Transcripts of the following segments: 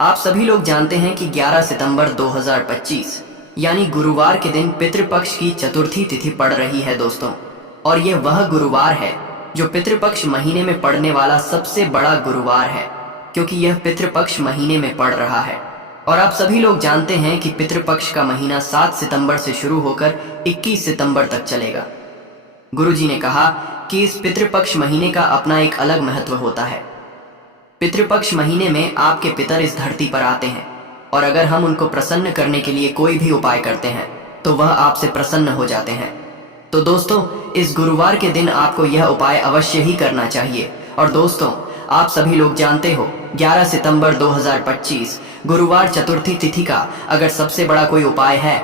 आप सभी लोग जानते हैं कि 11 सितंबर 2025 यानी गुरुवार के दिन पितृपक्ष की चतुर्थी तिथि पड़ रही है दोस्तों। और यह वह गुरुवार है जो पितृपक्ष महीने में पड़ने वाला सबसे बड़ा गुरुवार है, क्योंकि यह पितृपक्ष महीने में पड़ रहा है। और आप सभी लोग जानते हैं कि पितृपक्ष का महीना 7 सितंबर से शुरू होकर 21 सितंबर तक चलेगा। गुरुजी ने कहा कि इस पितृपक्ष महीने का अपना एक अलग महत्व होता है। पितृपक्ष महीने में आपके पितर इस धरती पर आते हैं, और अगर हम उनको प्रसन्न करने के लिए कोई भी उपाय करते हैं तो वह आपसे प्रसन्न हो जाते हैं। तो दोस्तों, इस गुरुवार के दिन आपको यह उपाय अवश्य ही करना चाहिए। और दोस्तों, आप सभी लोग जानते हो 11 सितंबर 2025 गुरुवार चतुर्थी तिथि का अगर सबसे बड़ा कोई उपाय है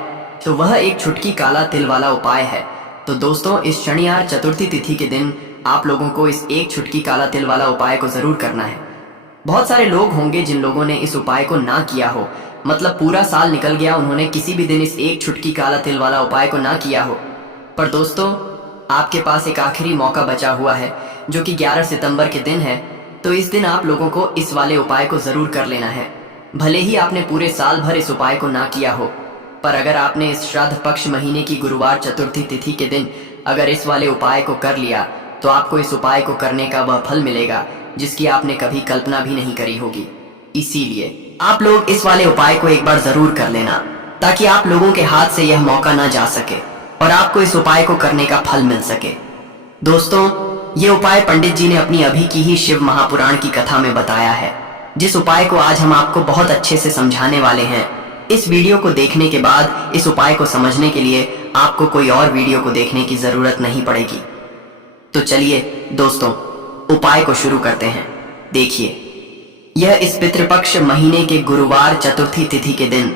तो वह एक छुटकी काला तिल वाला उपाय है। तो दोस्तों, इस शनिवार चतुर्थी तिथि के दिन आप लोगों को इस एक छुटकी काला तिल वाला उपाय को जरूर करना है। बहुत सारे लोग होंगे जिन लोगों ने इस उपाय को ना किया हो, मतलब पूरा साल निकल गया, उन्होंने किसी भी दिन इस एक छुटकी काला तिल वाला उपाय को ना किया हो। पर दोस्तों, आपके पास एक आखिरी मौका बचा हुआ है जो कि 11 सितंबर के दिन है। तो इस दिन आप लोगों को इस वाले उपाय को जरूर कर लेना है। भले ही आपने पूरे साल भर इस उपाय को ना किया हो, पर अगर आपने इस श्राद्ध पक्ष महीने की गुरुवार चतुर्थी तिथि के दिन अगर इस वाले उपाय को कर लिया तो आपको इस उपाय को करने का वह फल मिलेगा जिसकी आपने कभी कल्पना भी नहीं करी होगी। इसीलिए आप लोग इस वाले उपाय को एक बार जरूर कर लेना, ताकि आप लोगों के हाथ से यह मौका ना जा सके और आपको इस उपाय को करने का फल मिल सके। दोस्तों, ये उपाय पंडित जी ने अपनी अभी की ही शिव महापुराण की कथा में बताया है, जिस उपाय को आज हम आपको बहुत अच्छे से समझाने वाले हैं। इस वीडियो को देखने के बाद इस उपाय को समझने के लिए आपको कोई और वीडियो को देखने की जरूरत नहीं पड़ेगी। तो चलिए दोस्तों, उपाय को शुरू करते हैं। देखिए, यह इस पितृपक्ष महीने के गुरुवार चतुर्थी तिथि के दिन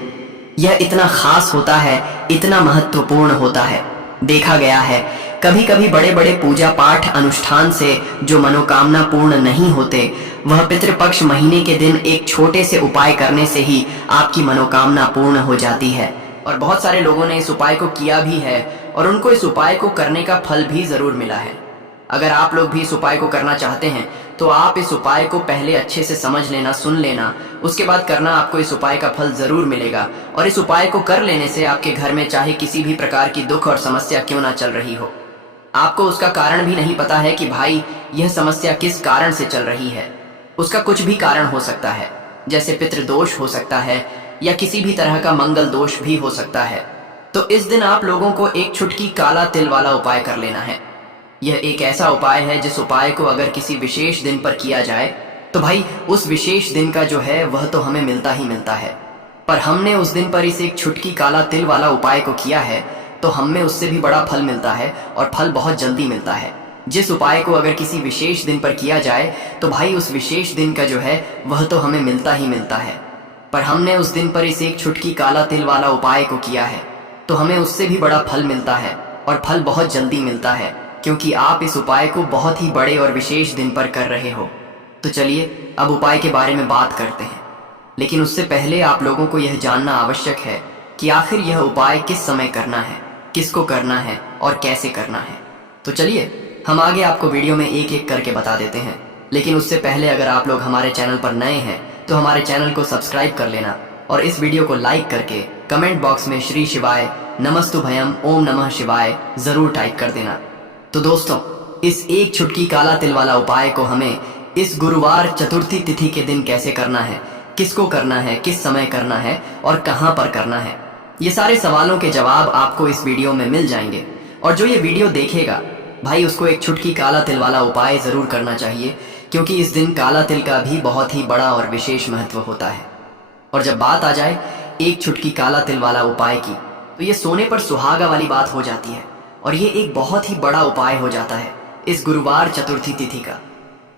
यह इतना खास होता है, इतना महत्वपूर्ण होता है। देखा गया है कभी कभी बड़े बड़े पूजा पाठ अनुष्ठान से जो मनोकामना पूर्ण नहीं होते, वह पितृपक्ष महीने के दिन एक छोटे से उपाय करने से ही आपकी मनोकामना पूर्ण हो जाती है। और बहुत सारे लोगों ने इस उपाय को किया भी है और उनको इस उपाय को करने का फल भी जरूर मिला है। अगर आप लोग भी इस उपाय को करना चाहते हैं तो आप इस उपाय को पहले अच्छे से समझ लेना, सुन लेना, उसके बाद करना। आपको इस उपाय का फल जरूर मिलेगा। और इस उपाय को कर लेने से आपके घर में चाहे किसी भी प्रकार की दुख और समस्या क्यों ना चल रही हो, आपको उसका कारण भी नहीं पता है कि भाई यह समस्या किस कारण से चल रही है। उसका कुछ भी कारण हो सकता है, जैसे पितृदोष हो सकता है या किसी भी तरह का मंगल दोष भी हो सकता है। तो इस दिन आप लोगों को एक छुटकी काला तिल वाला उपाय कर लेना है। यह एक ऐसा उपाय है जिस उपाय को अगर किसी विशेष दिन पर किया जाए तो भाई उस विशेष दिन का जो है वह तो हमें मिलता ही मिलता है। पर हमने उस दिन पर इस एक छुटकी काला तिल वाला उपाय को किया है तो हमें उससे भी बड़ा फल मिलता है, और फल बहुत जल्दी मिलता है। जिस उपाय को अगर किसी विशेष दिन पर किया जाए तो भाई उस विशेष दिन का जो है वह तो हमें मिलता ही मिलता है। पर हमने उस दिन पर इस एक छुटकी काला तिल वाला उपाय को किया है तो हमें उससे भी बड़ा फल मिलता है, और फल बहुत जल्दी मिलता है, क्योंकि आप इस उपाय को बहुत ही बड़े और विशेष दिन पर कर रहे हो। तो चलिए अब उपाय के बारे में बात करते हैं। लेकिन उससे पहले आप लोगों को यह जानना आवश्यक है कि आखिर यह उपाय किस समय करना है, किसको करना है और कैसे करना है। तो चलिए हम आगे आपको वीडियो में एक एक करके बता देते हैं। लेकिन उससे पहले अगर आप लोग हमारे चैनल पर नए हैं तो हमारे चैनल को सब्सक्राइब कर लेना, और इस वीडियो को लाइक करके कमेंट बॉक्स में श्री शिवाय नमस्तुभयम ओम नमः शिवाय जरूर टाइप कर देना। तो दोस्तों, इस एक छुटकी काला तिल वाला उपाय को हमें इस गुरुवार चतुर्थी तिथि के दिन कैसे करना है, किसको करना है, किस समय करना है और कहां पर करना है, ये सारे सवालों के जवाब आपको इस वीडियो में मिल जाएंगे। और जो ये वीडियो देखेगा भाई उसको एक छुटकी काला तिल वाला उपाय जरूर करना चाहिए, क्योंकि इस दिन काला तिल का भी बहुत ही बड़ा और विशेष महत्व होता है। और जब बात आ जाए एक छुटकी काला तिल वाला उपाय की, तो ये सोने पर सुहागा वाली बात हो जाती है, और ये एक बहुत ही बड़ा उपाय हो जाता है इस गुरुवार चतुर्थी तिथि का।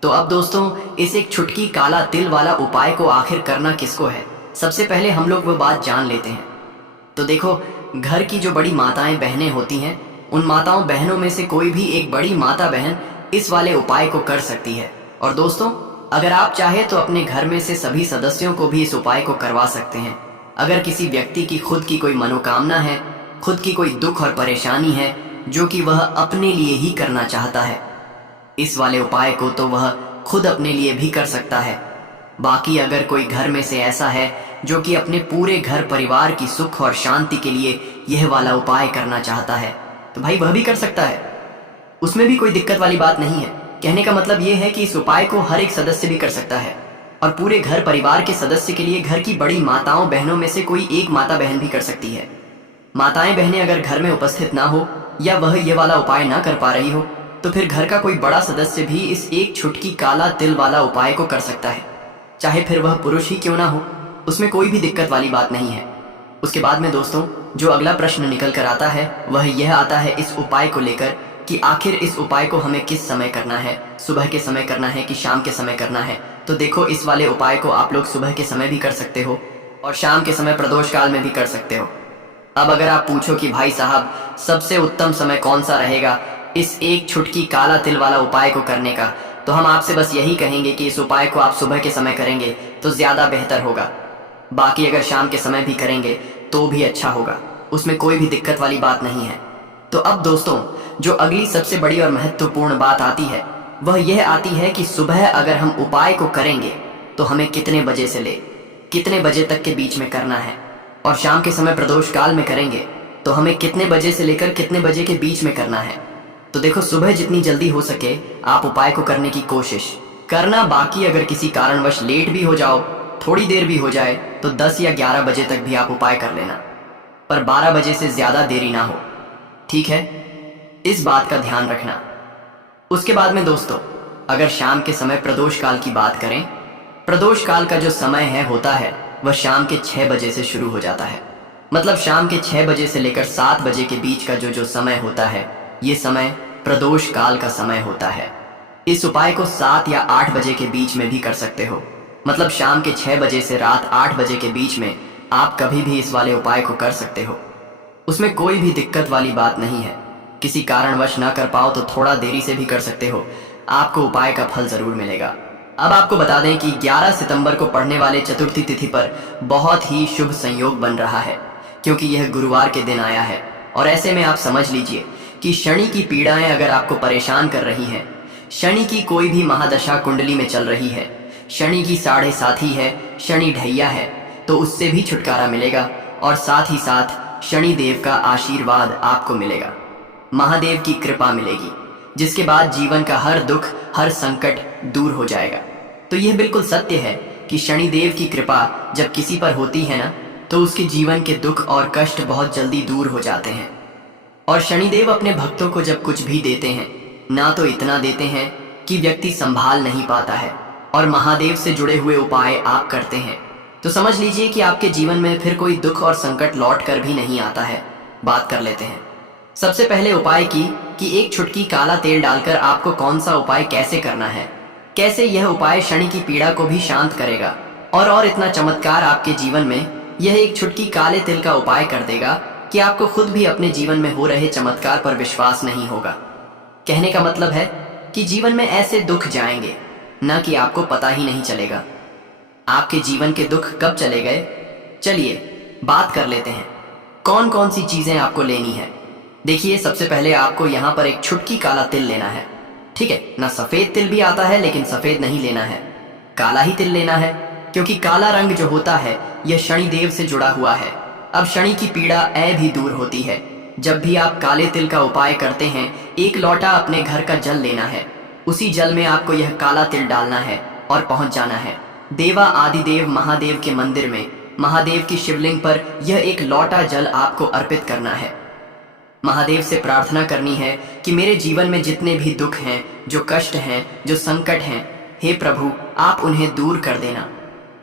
तो अब दोस्तों, इस एक छुटकी काला तिल वाला उपाय को आखिर करना किसको है, सबसे पहले हम लोग वो बात जान लेते हैं। तो देखो, घर की जो बड़ी माताएं बहनें होती हैं, उन माताओं बहनों में से कोई भी एक बड़ी माता बहन इस वाले उपाय को कर सकती है। और दोस्तों, अगर आप चाहे तो अपने घर में से सभी सदस्यों को भी इस उपाय को करवा सकते हैं। अगर किसी व्यक्ति की खुद की कोई मनोकामना है, खुद की कोई दुख और परेशानी है जो कि वह अपने लिए ही करना चाहता है, इस वाले उपाय को तो वह खुद अपने लिए भी कर सकता है। बाकी अगर कोई घर में से ऐसा है जो कि अपने पूरे घर परिवार की सुख और शांति के लिए यह वाला उपाय करना चाहता है तो भाई वह भी कर सकता है, उसमें भी कोई दिक्कत वाली बात नहीं है। कहने का मतलब यह है कि इस उपाय को हर एक सदस्य भी कर सकता है और पूरे घर परिवार के सदस्य के लिए घर की बड़ी माताओं बहनों में से कोई एक माता बहन भी कर सकती है। माताएं बहनें अगर घर में उपस्थित ना हो या वह ये वाला उपाय ना कर पा रही हो तो फिर घर का कोई बड़ा सदस्य भी इस एक छुटकी काला तिल वाला उपाय को कर सकता है, चाहे फिर वह पुरुष ही क्यों ना हो, उसमें कोई भी दिक्कत वाली बात नहीं है। उसके बाद में दोस्तों जो अगला प्रश्न निकल कर आता है वह यह आता है इस उपाय को लेकर कि आखिर इस उपाय को हमें किस समय करना है, सुबह के समय करना है कि शाम के समय करना है। तो देखो इस वाले उपाय को आप लोग सुबह के समय भी कर सकते हो और शाम के समय प्रदोष काल में भी कर सकते हो। अब अगर आप पूछो कि भाई साहब सबसे उत्तम समय कौन सा रहेगा इस एक छुटकी काला तिल वाला उपाय को करने का, तो हम आपसे बस यही कहेंगे कि इस उपाय को आप सुबह के समय करेंगे तो ज़्यादा बेहतर होगा। बाकी अगर शाम के समय भी करेंगे तो भी अच्छा होगा, उसमें कोई भी दिक्कत वाली बात नहीं है। तो अब दोस्तों जो अगली सबसे बड़ी और महत्वपूर्ण बात आती है वह यह आती है कि सुबह अगर हम उपाय को करेंगे तो हमें कितने बजे से ले कितने बजे तक के बीच में करना है, और शाम के समय प्रदोष काल में करेंगे तो हमें कितने बजे से लेकर कितने बजे के बीच में करना है। तो देखो सुबह जितनी जल्दी हो सके आप उपाय को करने की कोशिश करना। बाकी अगर किसी कारणवश लेट भी हो जाओ, थोड़ी देर भी हो जाए तो 10 या 11 बजे तक भी आप उपाय कर लेना, पर 12 बजे से ज़्यादा देरी ना हो, ठीक है, इस बात का ध्यान रखना। उसके बाद में दोस्तों अगर शाम के समय प्रदोष काल की बात करें, प्रदोष काल का जो समय है होता है वह शाम के 6 बजे से शुरू हो जाता है। मतलब शाम के 6 बजे से लेकर 7 बजे के बीच का जो समय होता है ये समय प्रदोष काल का समय होता है। इस उपाय को 7 या 8 बजे के बीच में भी कर सकते हो। मतलब शाम के 6 बजे से रात 8 बजे के बीच में आप कभी भी इस वाले उपाय को कर सकते हो, उसमें कोई भी दिक्कत वाली बात नहीं है। किसी कारणवश ना कर पाओ तो थोड़ा देरी से भी कर सकते हो, आपको उपाय का फल जरूर मिलेगा। अब आपको बता दें कि 11 सितंबर को पड़ने वाले चतुर्थी तिथि पर बहुत ही शुभ संयोग बन रहा है, क्योंकि यह गुरुवार के दिन आया है। और ऐसे में आप समझ लीजिए कि शनि की पीड़ाएं अगर आपको परेशान कर रही हैं, शनि की कोई भी महादशा कुंडली में चल रही है, शनि की 7.5 है, शनि ढैया है, तो उससे भी छुटकारा मिलेगा और साथ ही साथ शनि देव का आशीर्वाद आपको मिलेगा, महादेव की कृपा मिलेगी, जिसके बाद जीवन का हर दुख हर संकट दूर हो जाएगा। तो यह बिल्कुल सत्य है कि शनिदेव की कृपा जब किसी पर होती है ना तो उसके जीवन के दुख और कष्ट बहुत जल्दी दूर हो जाते हैं। और शनिदेव अपने भक्तों को जब कुछ भी देते हैं ना तो इतना देते हैं कि व्यक्ति संभाल नहीं पाता है, और महादेव से जुड़े हुए उपाय आप करते हैं तो समझ लीजिए कि आपके जीवन में फिर कोई दुख और संकट लौट कर भी नहीं आता है। बात कर लेते हैं सबसे पहले उपाय की कि एक छुटकी काला तेल डालकर आपको कौन सा उपाय कैसे करना है, कैसे यह उपाय शनि की पीड़ा को भी शांत करेगा और इतना चमत्कार आपके जीवन में यह एक छुटकी काले तिल का उपाय कर देगा कि आपको खुद भी अपने जीवन में हो रहे चमत्कार पर विश्वास नहीं होगा। कहने का मतलब है कि जीवन में ऐसे दुख जाएंगे ना कि आपको पता ही नहीं चलेगा। आपके जीवन के दुख कब चले गए, चलिए बात कर लेते हैं कौन कौन सी चीजें आपको लेनी है। देखिए सबसे पहले आपको यहाँ पर एक छुटकी काला तिल लेना है, ठीक है ना। सफेद तिल भी आता है लेकिन सफेद नहीं लेना है, काला ही तिल लेना है, क्योंकि काला रंग जो होता है यह शनिदेव से जुड़ा हुआ है। अब शनि की पीड़ा भी दूर होती है। जब भी आप काले तिल का उपाय करते हैं एक लोटा अपने घर का जल लेना है, उसी जल में आपको यह काला तिल डालना है और पहुंच जाना है देवा आदिदेव महादेव के मंदिर में। महादेव की शिवलिंग पर यह एक लोटा जल आपको अर्पित करना है। महादेव से प्रार्थना करनी है कि मेरे जीवन में जितने भी दुख हैं, जो कष्ट हैं, जो संकट हैं, हे प्रभु आप उन्हें दूर कर देना।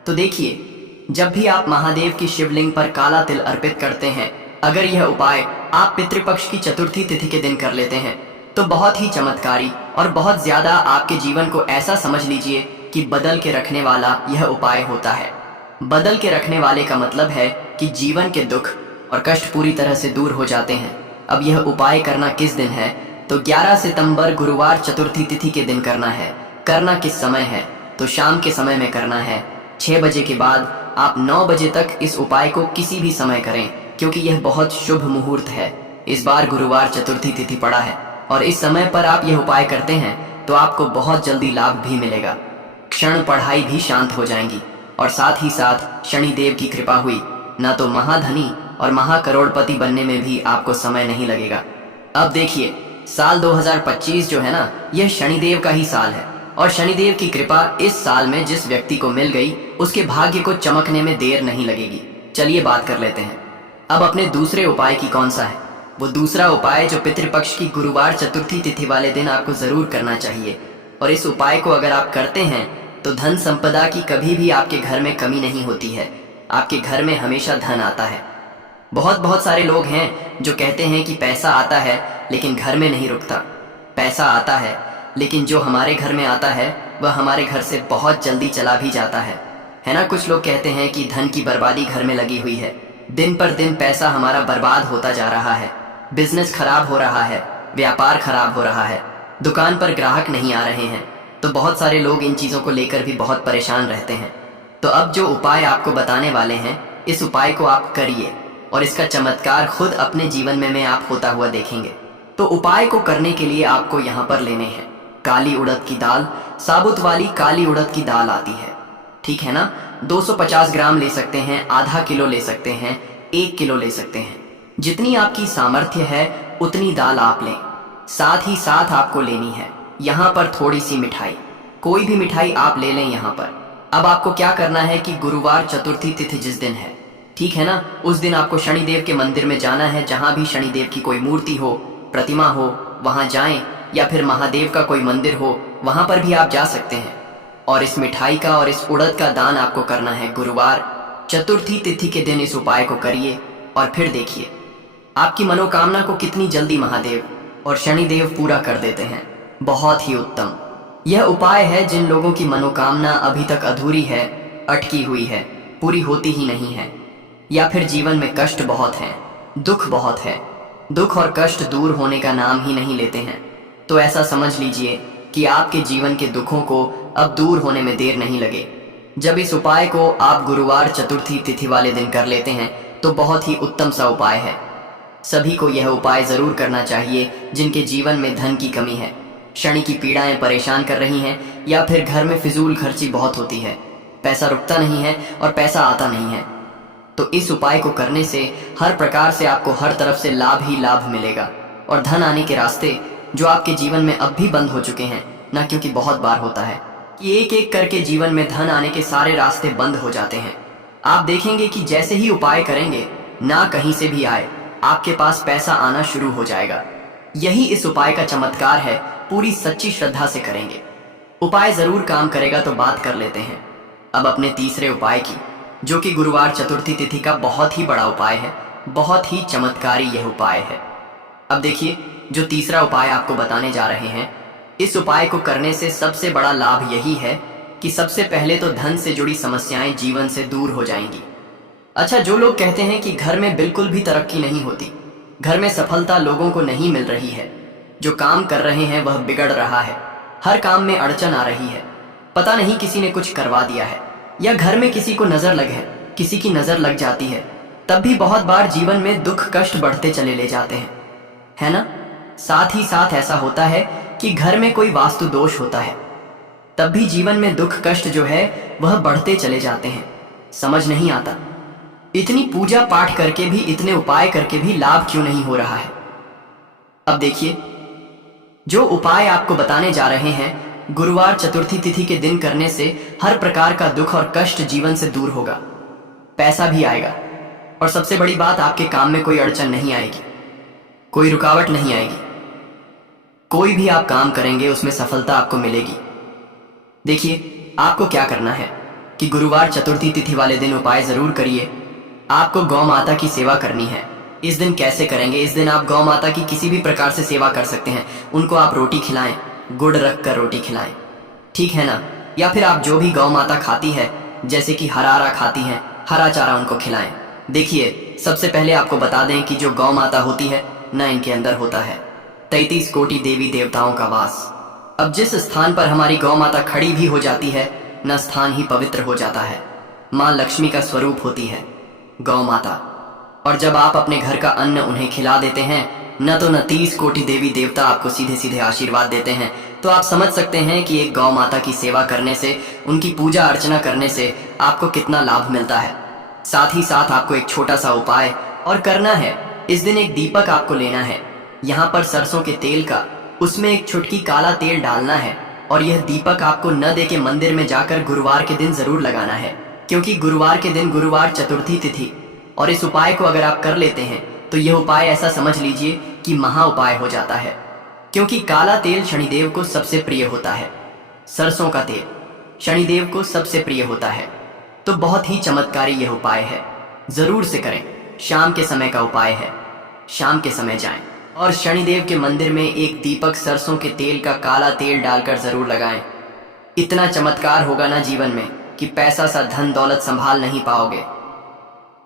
तो देखिए जब भी आप महादेव की शिवलिंग पर काला तिल अर्पित करते हैं, अगर यह उपाय आप पितृपक्ष की चतुर्थी तिथि के दिन कर लेते हैं तो बहुत ही चमत्कारी और बहुत ज्यादा आपके जीवन को ऐसा समझ लीजिए कि बदल के रखने वाला यह उपाय होता है। बदल के रखने वाले का मतलब है कि जीवन के दुख और कष्ट पूरी तरह से दूर हो जाते हैं। अब यह उपाय करना किस दिन है, तो 11 सितंबर गुरुवार चतुर्थी तिथि के दिन करना है। करना किस समय है, तो शाम के समय में करना है 6 बजे के बाद। आप 9 बजे तक इस उपाय को किसी भी समय करें, क्योंकि यह बहुत शुभ मुहूर्त है। इस बार गुरुवार चतुर्थी तिथि पड़ा है और इस समय पर आप यह उपाय करते हैं तो आपको बहुत जल्दी लाभ भी मिलेगा। क्षण पढ़ाई भी शांत हो जाएंगी और साथ ही साथ शनिदेव की कृपा हुई न तो महाधनी और महाकरोड़पति बनने में भी आपको समय नहीं लगेगा। अब देखिए, साल 2025 जो है ना, यह शनिदेव का ही साल है और शनिदेव की कृपा इस साल में जिस व्यक्ति को मिल गई उसके भाग्य को चमकने में देर नहीं लगेगी। चलिए बात कर लेते हैं अब अपने दूसरे उपाय की। कौन सा है वो दूसरा उपाय जो पितृपक्ष की गुरुवार चतुर्थी तिथि वाले दिन आपको जरूर करना चाहिए। और इस उपाय को अगर आप करते हैं तो धन संपदा की कभी भी आपके घर में कमी नहीं होती है। आपके घर में हमेशा धन आता है। बहुत सारे लोग हैं जो कहते हैं कि पैसा आता है लेकिन घर में नहीं रुकता। पैसा आता है लेकिन जो हमारे घर में आता है वह हमारे घर से बहुत जल्दी चला भी जाता है ना। कुछ लोग कहते हैं कि धन की बर्बादी घर में लगी हुई है। दिन पर दिन पैसा हमारा बर्बाद होता जा रहा है, बिजनेस खराब हो रहा है, व्यापार खराब हो रहा है, दुकान पर ग्राहक नहीं आ रहे हैं। तो बहुत सारे लोग इन चीज़ों को लेकर भी बहुत परेशान रहते हैं। तो अब जो उपाय आपको बताने वाले हैं, इस उपाय को आप करिए और इसका चमत्कार खुद अपने जीवन में आप होता हुआ देखेंगे। तो उपाय को करने के लिए आपको यहाँ पर लेने हैं काली उड़द की दाल। साबुत वाली काली उड़द की दाल आती है, ठीक है ना। 250 ग्राम ले सकते हैं, आधा किलो ले सकते हैं, 1 किलो ले सकते हैं। जितनी आपकी सामर्थ्य है उतनी दाल आप लें। साथ ही साथ आपको लेनी है यहाँ पर थोड़ी सी मिठाई, कोई भी मिठाई आप ले लें यहाँ पर। अब आपको क्या करना है कि गुरुवार चतुर्थी तिथि जिस दिन है, ठीक है ना, उस दिन आपको शनिदेव के मंदिर में जाना है। जहाँ भी शनिदेव की कोई मूर्ति हो, प्रतिमा हो, वहाँ जाएं, या फिर महादेव का कोई मंदिर हो वहाँ पर भी आप जा सकते हैं। और इस मिठाई का और इस उड़द का दान आपको करना है गुरुवार चतुर्थी तिथि के दिन। इस उपाय को करिए और फिर देखिए आपकी मनोकामना को कितनी जल्दी महादेव और शनिदेव पूरा कर देते हैं। बहुत ही उत्तम यह उपाय है। जिन लोगों की मनोकामना अभी तक अधूरी है, अटकी हुई है, पूरी होती ही नहीं है, या फिर जीवन में कष्ट बहुत है, दुख बहुत है, दुख और कष्ट दूर होने का नाम ही नहीं लेते हैं, तो ऐसा समझ लीजिए कि आपके जीवन के दुखों को अब दूर होने में देर नहीं लगे। जब इस उपाय को आप गुरुवार चतुर्थी तिथि वाले दिन कर लेते हैं तो बहुत ही उत्तम सा उपाय है। सभी को यह उपाय जरूर करना चाहिए जिनके जीवन में धन की कमी है, शनि की पीड़ाएं परेशान कर रही हैं, या फिर घर में फिजूल खर्ची बहुत होती है, पैसा रुकता नहीं है और पैसा आता नहीं है। तो इस उपाय को करने से हर प्रकार से आपको हर तरफ से लाभ ही लाभ मिलेगा। और धन आने के रास्ते जो आपके जीवन में अब भी बंद हो चुके हैं ना, क्योंकि बहुत बार होता है कि एक एक करके जीवन में धन आने के सारे रास्ते बंद हो जाते हैं। आप देखेंगे कि जैसे ही उपाय करेंगे ना, कहीं से भी आए, आपके पास पैसा आना शुरू हो जाएगा। यही इस उपाय का चमत्कार है। पूरी सच्ची श्रद्धा से करेंगे, उपाय जरूर काम करेगा। तो बात कर लेते हैं अब अपने तीसरे उपाय की, जो कि गुरुवार चतुर्थी तिथि का बहुत ही बड़ा उपाय है, बहुत ही चमत्कारी यह उपाय है। अब देखिए, जो तीसरा उपाय आपको बताने जा रहे हैं, इस उपाय को करने से सबसे बड़ा लाभ यही है कि सबसे पहले तो धन से जुड़ी समस्याएं जीवन से दूर हो जाएंगी। अच्छा, जो लोग कहते हैं कि घर में बिल्कुल भी तरक्की नहीं होती, घर में सफलता लोगों को नहीं मिल रही है, जो काम कर रहे हैं वह बिगड़ रहा है, हर काम में अड़चन आ रही है, पता नहीं किसी ने कुछ करवा दिया है, या घर में किसी को नजर लगे, किसी की नजर लग जाती है, तब भी बहुत बार जीवन में दुख कष्ट बढ़ते चले ले जाते हैं, है ना। साथ ही साथ ऐसा होता है कि घर में कोई वास्तु दोष होता है, तब भी जीवन में दुख कष्ट जो है वह बढ़ते चले जाते हैं। समझ नहीं आता इतनी पूजा पाठ करके भी, इतने उपाय करके भी लाभ क्यों नहीं हो रहा है। अब देखिए, जो उपाय आपको बताने जा रहे हैं गुरुवार चतुर्थी तिथि के दिन करने से हर प्रकार का दुख और कष्ट जीवन से दूर होगा, पैसा भी आएगा, और सबसे बड़ी बात, आपके काम में कोई अड़चन नहीं आएगी, कोई रुकावट नहीं आएगी। कोई भी आप काम करेंगे उसमें सफलता आपको मिलेगी। देखिए, आपको क्या करना है कि गुरुवार चतुर्थी तिथि वाले दिन उपाय जरूर करिए। आपको गौ माता की सेवा करनी है। इस दिन कैसे करेंगे? इस दिन आप गौ माता की किसी भी प्रकार से सेवा कर सकते हैं। उनको आप रोटी खिलाएं, गुड़ रख कर रोटी खिलाएं, ठीक है ना। या फिर आप जो भी गौ माता खाती है, जैसे कि हरारा खाती हैं, हरा चारा उनको खिलाएं। देखिए, सबसे पहले आपको बता दें कि जो गौ माता होती है ना, इनके अंदर होता है 33 कोटि देवी देवताओं का वास। अब जिस स्थान पर हमारी गौ माता खड़ी भी हो जाती है न, स्थान ही पवित्र हो जाता है। माँ लक्ष्मी का स्वरूप होती है गौ माता। और जब आप अपने घर का अन्न उन्हें खिला देते हैं न, तो न 30 कोटि देवी देवता आपको सीधे सीधे आशीर्वाद देते हैं। तो आप समझ सकते हैं कि एक गौ माता की सेवा करने से, उनकी पूजा अर्चना करने से आपको कितना लाभ मिलता है। साथ ही साथ आपको एक छोटा सा उपाय और करना है। इस दिन एक दीपक आपको लेना है, यहाँ पर सरसों के तेल का, उसमें एक चुटकी काला तेल डालना है और यह दीपक आपको न दे के मंदिर में जाकर गुरुवार के दिन जरूर लगाना है, क्योंकि गुरुवार के दिन गुरुवार चतुर्थी तिथि। और इस उपाय को अगर आप कर लेते हैं तो यह उपाय ऐसा समझ लीजिए कि महा उपाय हो जाता है, क्योंकि काला तेल शनिदेव को सबसे प्रिय होता है, सरसों का तेल शनिदेव को सबसे प्रिय होता है। तो बहुत ही चमत्कारी यह उपाय है, जरूर से करें। शाम के समय का उपाय है, शाम के समय जाएं और शनिदेव के मंदिर में एक दीपक सरसों के तेल का काला तेल डालकर जरूर लगाएं। इतना चमत्कार होगा ना जीवन में कि पैसा सा धन दौलत संभाल नहीं पाओगे।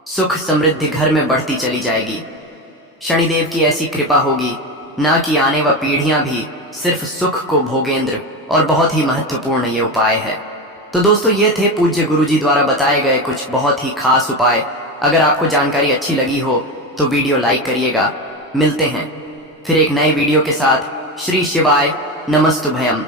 सुख समृद्धि घर में बढ़ती चली जाएगी। शनिदेव की ऐसी कृपा होगी ना कि आने व पीढ़ियां भी सिर्फ सुख को भोगेंद्र। और बहुत ही महत्वपूर्ण ये उपाय है। तो दोस्तों, ये थे पूज्य गुरुजी द्वारा बताए गए कुछ बहुत ही खास उपाय। अगर आपको जानकारी अच्छी लगी हो तो वीडियो लाइक करिएगा। मिलते हैं फिर एक नए वीडियो के साथ। श्री शिवाय नमस्तुभयम।